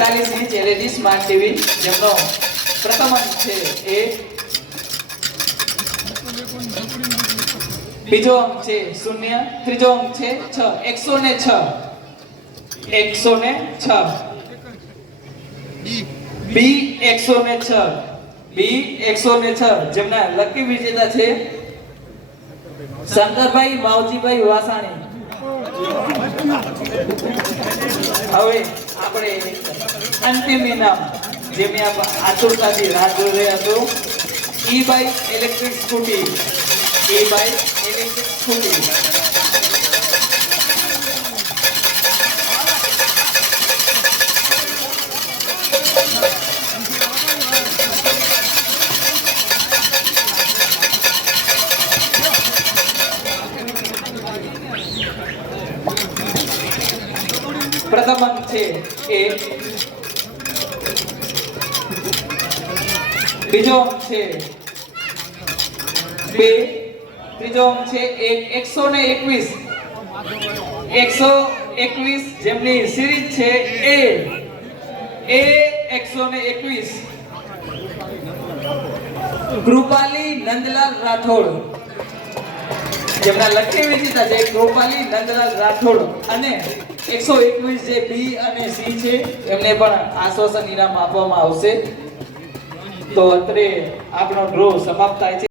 45 inch LED smart TV જેમનો પ્રથમ અંક છે એ, બીજો અંક છે 0, ત્રીજો અંક છે 6, 106, 106. બી 106, બી 106 જેમના લકી વિજેતા છે શંકરભાઈ માવજીભાઈ વાસાણી. હવે આપણે અંતિમ ઇનામ જેમની આતુરતાથી રાહ જોઈ રહ્યા છો, ઈ બાઇક ઇલેક્ટ્રિક સ્કૂટી, ઈ બાઇક ઇલેક્ટ્રિક સ્કૂટી. પ્રથમ અંક છે 1, બીજો અંક છે 2, ત્રીજો અંક છે 121, 121 જેમની સિરીઝ છે એ 121. કૃપાલી નંદલાલ રાઠોડ જેમના લકી વિજેતા છે કૃપાલી નંદલાલ રાઠોડ, અને 121 જે બી અને સી છે એમને પણ આશ્વાસન ઇનામ આપવામાં આવશે. તો અત્રે આપણો ડ્રો સમાપ્ત થાય છે.